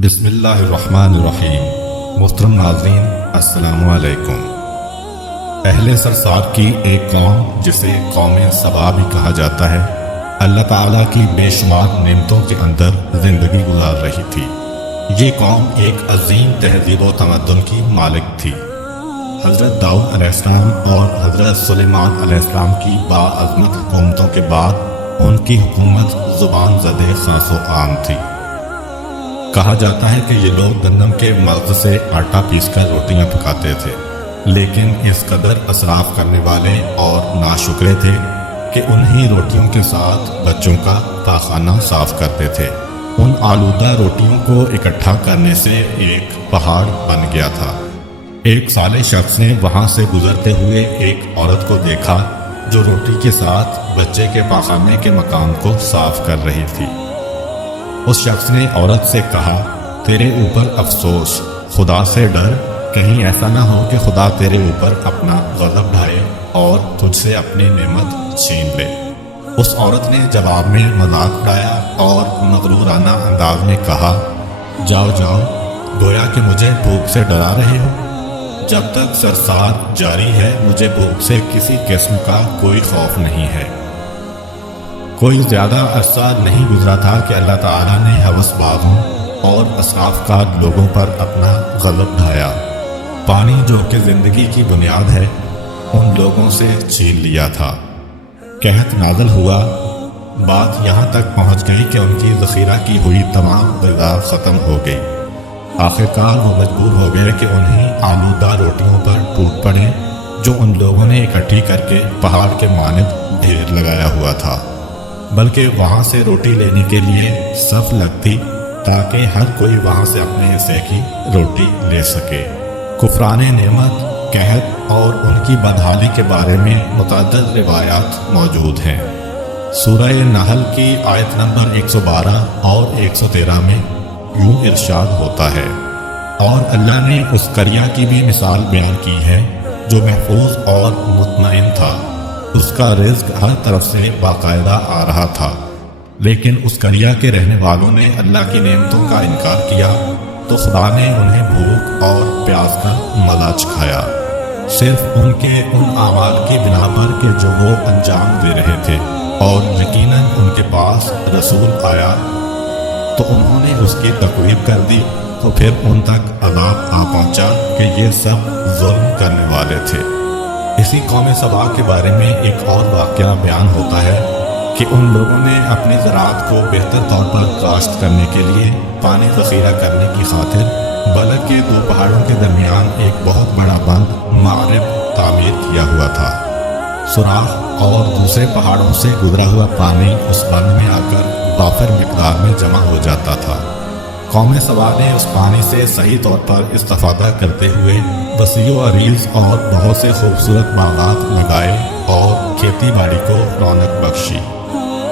بسم اللہ الرحمن الرحیم۔ محترم ناظرین، السلام علیکم۔ اہل سرسار کی ایک قوم جسے قوم سبا بھی کہا جاتا ہے، اللہ تعالیٰ کی بے شمار نعمتوں کے اندر زندگی گزار رہی تھی۔ یہ قوم ایک عظیم تہذیب و تمدن کی مالک تھی۔ حضرت داؤد علیہ السلام اور حضرت سلیمان علیہ السلام کی باعظمت حکومتوں کے بعد ان کی حکومت زبان زدہ خاص و عام تھی۔ کہا جاتا ہے کہ یہ لوگ گندم کے مغز سے آٹا پیس کر روٹیاں پکاتے تھے، لیکن اس قدر اسراف کرنے والے اور ناشکرے تھے کہ انہی روٹیوں کے ساتھ بچوں کا پاخانہ صاف کرتے تھے۔ ان آلودہ روٹیوں کو اکٹھا کرنے سے ایک پہاڑ بن گیا تھا۔ ایک صالح شخص نے وہاں سے گزرتے ہوئے ایک عورت کو دیکھا جو روٹی کے ساتھ بچے کے پاخانے کے مکان کو صاف کر رہی تھی۔ اس شخص نے عورت سے کہا، تیرے اوپر افسوس، خدا سے ڈر، کہیں ایسا نہ ہو کہ خدا تیرے اوپر اپنا غضب ڈھائے اور تجھ سے اپنی نعمت چھین لے۔ اس عورت نے جواب میں مذاق اڑایا اور مغرورانہ انداز میں کہا، جاؤ جاؤ، گویا کہ مجھے بھوک سے ڈرا رہے ہو۔ جب تک سرسار جاری ہے مجھے بھوک سے کسی قسم کا کوئی خوف نہیں ہے۔ کوئی زیادہ عرصہ نہیں گزرا تھا کہ اللہ تعالیٰ نے ہوس باغوں اور اسراف کار لوگوں پر اپنا غضب ڈھایا۔ پانی جو کہ زندگی کی بنیاد ہے ان لوگوں سے چھین لیا تھا۔ قحط نازل ہوا، بات یہاں تک پہنچ گئی کہ ان کی ذخیرہ کی ہوئی تمام غذا ختم ہو گئی۔ آخرکار وہ مجبور ہو گئے کہ انہیں آلودہ روٹیوں پر ٹوٹ پڑے جو ان لوگوں نے اکٹھی کر کے پہاڑ کے مانند ڈھیر لگایا ہوا تھا، بلکہ وہاں سے روٹی لینے کے لیے صف لگتی تاکہ ہر کوئی وہاں سے اپنے حصے کی روٹی لے سکے۔ کفران نعمت، قحط اور ان کی بدحالی کے بارے میں متعدد روایات موجود ہیں۔ سورہ نحل کی آیت نمبر 112 اور 113 میں یوں ارشاد ہوتا ہے، اور اللہ نے اس قریہ کی بھی مثال بیان کی ہے جو محفوظ اور مطمئن تھا۔ اس کا رزق ہر طرف سے باقاعدہ آ رہا تھا، لیکن اس قریہ کے رہنے والوں نے اللہ کی نعمتوں کا انکار کیا تو خدا نے انہیں بھوک اور پیاس کا مزہ چکھایا، صرف ان کے ان اعمال کی بنا پر کہ جو وہ انجام دے رہے تھے، اور یقیناً ان کے پاس رسول آیا تو انہوں نے اس کی تکذیب کر دی، تو پھر ان تک عذاب آ پہنچا کہ یہ سب ظلم کرنے والے تھے۔ اسی قوم سبا کے بارے میں ایک اور واقعہ بیان ہوتا ہے کہ ان لوگوں نے اپنی زراعت کو بہتر طور پر کاشت کرنے کے لیے پانی ذخیرہ کرنے کی خاطر بلک کے دو پہاڑوں کے درمیان ایک بہت بڑا بند معرب تعمیر کیا ہوا تھا۔ سوراخ اور دوسرے پہاڑوں سے گزرا ہوا پانی اس بند میں آ کر وافر مقدار میں جمع ہو جاتا تھا۔ قوم سبا نے اس پانی سے صحیح طور پر استفادہ کرتے ہوئے وسیع و عریض اور بہت سے خوبصورت باغات لگائے اور کھیتی باڑی کو رونق بخشی۔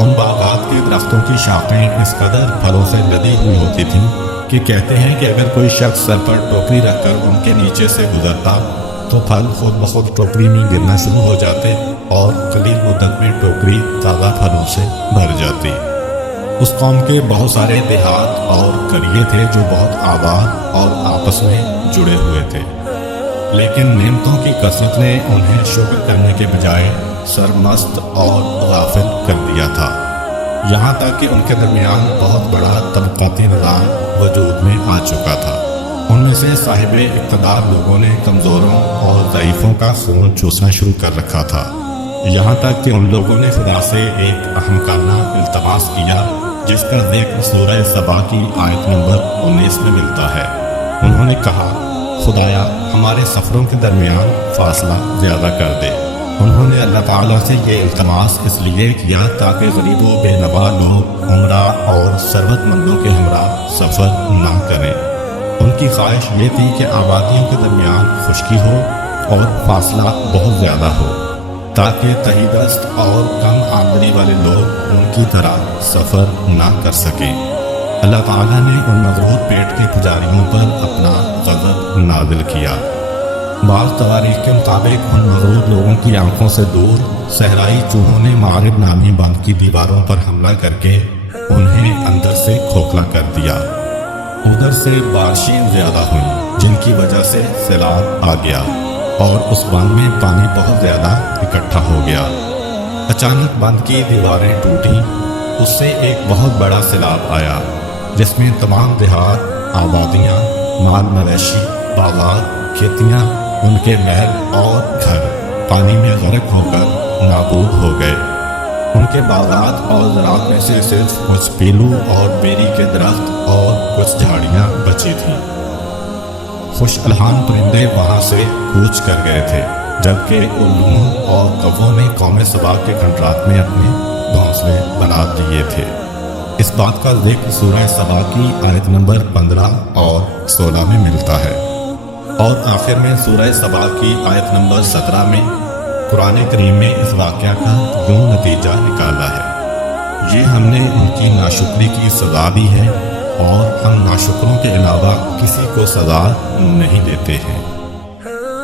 ان باغات کے درختوں کی شاخیں اس قدر پھلوں سے لدی ہوئی ہوتی تھیں کہ کہتے ہیں کہ اگر کوئی شخص سر پر ٹوکری رکھ کر ان کے نیچے سے گزرتا تو پھل خود بخود ٹوکری میں گرنا شروع ہو جاتے اور قلیل مدت میں ٹوکری تازہ پھلوں سے بھر جاتی۔ اس قوم کے بہت سارے دیہات اور قریے تھے جو بہت آباد اور آپس میں جڑے ہوئے تھے، لیکن نعمتوں کی کثرت نے انہیں شکر کرنے کے بجائے سرمست اور غافل کر دیا تھا، یہاں تک کہ ان کے درمیان بہت بڑا طبقاتی نظام وجود میں آ چکا تھا۔ ان میں سے صاحب اقتدار لوگوں نے کمزوروں اور ضعیفوں کا خون چوسنا شروع کر رکھا تھا، یہاں تک کہ ان لوگوں نے خدا سے ایک احمقانہ التماس کیا جس کا ذکر سورہ سبا کی آیت نمبر 19 میں ملتا ہے۔ انہوں نے کہا، خدایا ہمارے سفروں کے درمیان فاصلہ زیادہ کر دے۔ انہوں نے اللہ تعالیٰ سے یہ التماس اس لیے کیا تاکہ غریب و بے نوا لوگ عمرہ اور ثروت مندوں کے ہمراہ سفر نہ کریں۔ ان کی خواہش یہ تھی کہ آبادیوں کے درمیان خشکی ہو اور فاصلہ بہت زیادہ ہو تاکہ تہی دست اور کم آمدنی والے لوگ ان کی طرح سفر نہ کر سکیں۔ اللہ تعالیٰ نے ان مغرور پیٹ کے پجاریوں پر اپنا غضب نازل کیا۔ بعض تواریخ کے مطابق ان مغرور لوگوں کی آنکھوں سے دور صحرائی چوہوں نے معرب نامی بند کی دیواروں پر حملہ کر کے انہیں اندر سے کھوکھلا کر دیا۔ ادھر سے بارشیں زیادہ ہوئیں جن کی وجہ سے سیلاب آ گیا اور اس باندھ میں پانی بہت زیادہ اکٹھا ہو گیا۔ اچانک باندھ کی دیواریں ٹوٹیں، اس سے ایک بہت بڑا سیلاب آیا جس میں تمام دیہات، آبادیاں، مال مویشی، باغات، کھیتیاں، ان کے محل اور گھر پانی میں غرق ہو کر نابود ہو گئے۔ ان کے باغات اور زراعت میں سے صرف کچھ پیلو اور بیری کے درخت اور کچھ جھاڑیاں بچی تھیں۔ خوش الحان پرندے وہاں سے کوچ کر گئے تھے، جبکہ الوؤں اور کووں نے قوم سبا کے کھنڈرات میں اپنے گھونسلے بنا دیے تھے۔ اس بات کا ذکر سورہ سبا کی آیت نمبر 15 اور 16 میں ملتا ہے، اور آخر میں سورہ سبا کی آیت نمبر 17 میں قرآن کریم میں اس واقعہ کا یوں نتیجہ نکالا ہے: یہ ہم نے ان کی ناشکری کی سزا دی ہے اور ہم ناشکروں کے علاوہ کسی کو سزا نہیں دیتے ہیں۔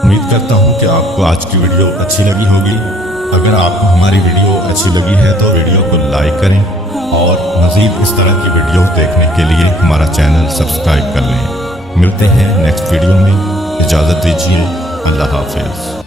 امید کرتا ہوں کہ آپ کو آج کی ویڈیو اچھی لگی ہوگی۔ اگر آپ کو ہماری ویڈیو اچھی لگی ہے تو ویڈیو کو لائک کریں اور مزید اس طرح کی ویڈیو دیکھنے کے لیے ہمارا چینل سبسکرائب کر لیں۔ ملتے ہیں نیکسٹ ویڈیو میں، اجازت دیجیے، اللہ حافظ۔